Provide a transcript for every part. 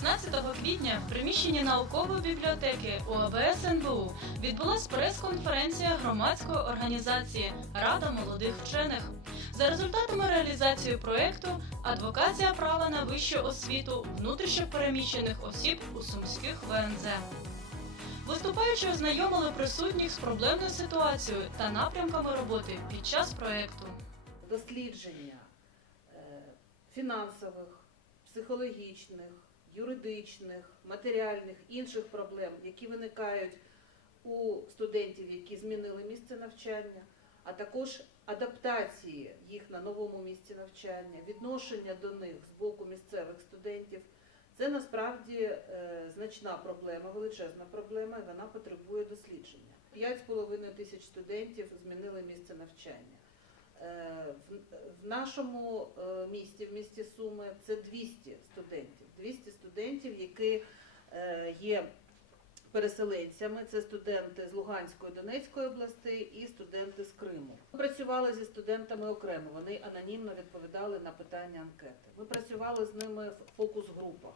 16 квітня в приміщенні наукової бібліотеки УАБС НБУ відбулась прес-конференція громадської організації Рада молодих вчених. За результатами реалізації проєкту Адвокація права на вищу освіту внутрішньопереміщених осіб у сумських ВНЗ. Виступаючи ознайомили присутніх з проблемною ситуацією та напрямками роботи під час проєкту. дослідження е, фінансових, психологічних, юридичних, матеріальних інших проблем, які виникають у студентів, які змінили місце навчання, а також адаптації їх на новому місці навчання, відношення до них з боку місцевих студентів. Це насправді е, значна проблема, величезна проблема, і вона потребує дослідження. 5,5 тисяч студентів змінили місце навчання. Е, В, нашому е, місті, в місті Суми, це 200 студентів. 200 студентів, які е, є переселенцями. Це студенти з Луганської, Донецької областей і студенти з Криму. Ми працювали зі студентами окремо. Вони анонімно відповідали на питання анкети. Ми працювали з ними в фокус-групах.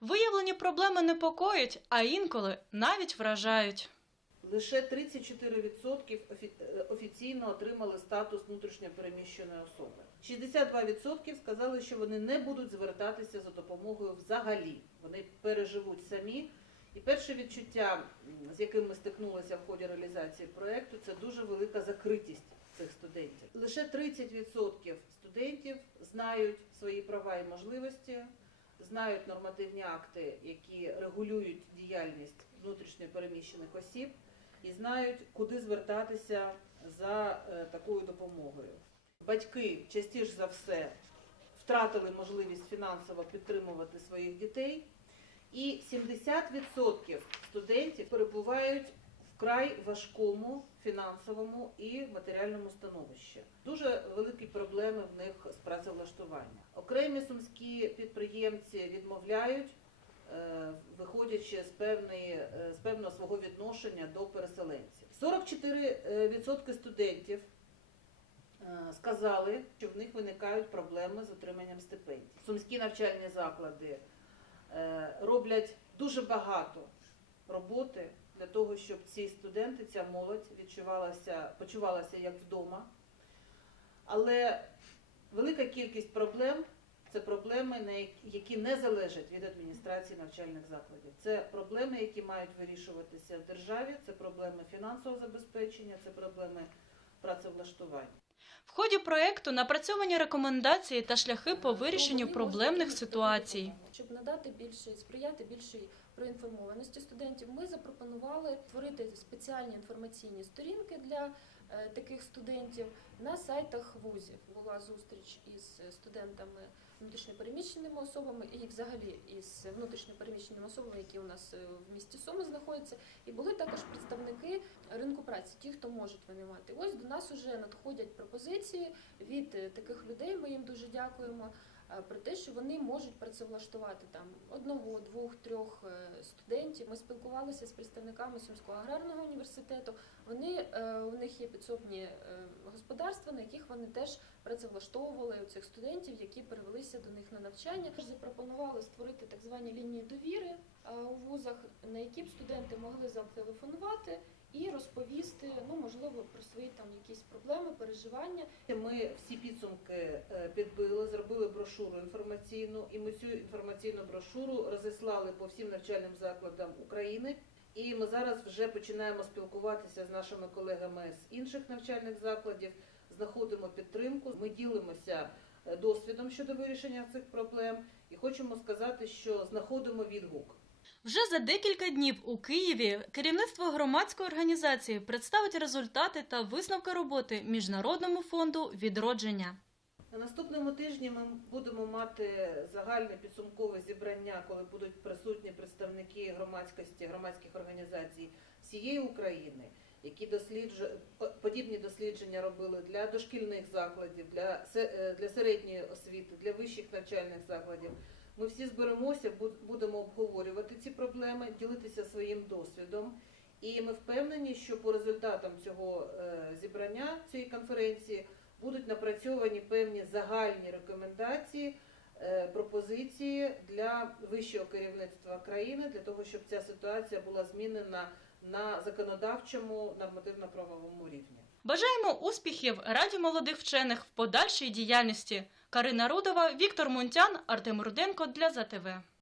Виявлені проблеми непокоїть, а інколи навіть вражають. Лише 34% офі- е, офіційно отримали статус внутрішньопереміщеної особи. 62% сказали, що вони не будуть звертатися за допомогою взагалі. Вони переживуть самі. І перше відчуття, з яким ми стикнулися в ході реалізації проєкту, це дуже велика закритість цих студентів. Лише 30% студентів знають свої права і можливості, знають нормативні акти, які регулюють діяльність внутрішньопереміщених осіб, і знають, куди звертатися за е, такою допомогою. Батьки частіше за все втратили можливість фінансово підтримувати своїх дітей, і 70% студентів перебувають вкрай важкому фінансовому і матеріальному становищі. Дуже великі проблеми в них з працевлаштування. Окремі сумські підприємці відмовляють виходячи з певної е, з певного свого відношення до переселенців. 44% студентів е, сказали, що в них виникають проблеми з отриманням стипендій. Сумські навчальні заклади е, роблять дуже багато роботи для того, щоб ці студенти, ця молодь відчувалася, почувалася як вдома. Але велика кількість проблем це проблеми, які не залежать від адміністрації навчальних закладів. Це проблеми, які мають вирішуватися в державі, це проблеми фінансового забезпечення, це проблеми працевлаштування. В ході проєкту напрацьовані рекомендації та шляхи по вирішенню проблемних ситуацій. Щоб надати більше, сприяти більшій проінформованості студентів, ми запропонували створити спеціальні інформаційні сторінки для е, таких студентів на сайтах вузів. Була зустріч із студентами внутрішньопереміщеними особами і взагалі із внутрішньопереміщеними особами, які у нас е, в місті Суми знаходяться. І були також представники ринку праці, ті, хто можуть винаймати. Ось до нас вже надходять пропозиції від е, таких людей. Ми їм дуже дякуємо про те, що вони можуть працевлаштувати там одного, двох, трьох е, студентів. Ми спілкувалися з представниками Сумського аграрного університету. Вони е, у них є підсобні е, господарства, на яких вони теж працевлаштовували цих студентів, які перевелися до них на навчання. Запропонували створити так звані лінії довіри е, у вузах, на які б студенти могли зателефонувати і розповісти, ну можливо, про свої там якісь проблеми, переживання. Ми всі підсумки е, підбили, зробили брошуру інформаційну, і ми цю інформаційну брошуру розіслали по всім навчальним закладам України. І ми зараз вже починаємо спілкуватися з нашими колегами з інших навчальних закладів, знаходимо підтримку. Ми ділимося е, досвідом щодо вирішення цих проблем і хочемо сказати, що знаходимо відгук. Вже за декілька днів у Києві керівництво громадської організації представить результати та висновки роботи Міжнародному фонду відродження. На наступному тижні ми будемо мати загальне підсумкове зібрання, коли будуть присутні представники громадськості, громадських організацій всієї України, які досліджу... подібні дослідження робили для дошкільних закладів, для, для середньої освіти, для вищих навчальних закладів. Ми всі зберемося, буд- будемо обговорювати ці проблеми, ділитися своїм досвідом. І ми впевнені, що по результатам цього е, зібрання, цієї конференції, будуть напрацьовані певні загальні рекомендації е, пропозиції для вищого керівництва країни для того, щоб ця ситуація була змінена на законодавчому нормативно-правовому рівні. Бажаємо успіхів Раді молодих вчених в подальшій діяльності. Карина Рудова, Віктор Мунтян, Артем Руденко для ЗАТВ.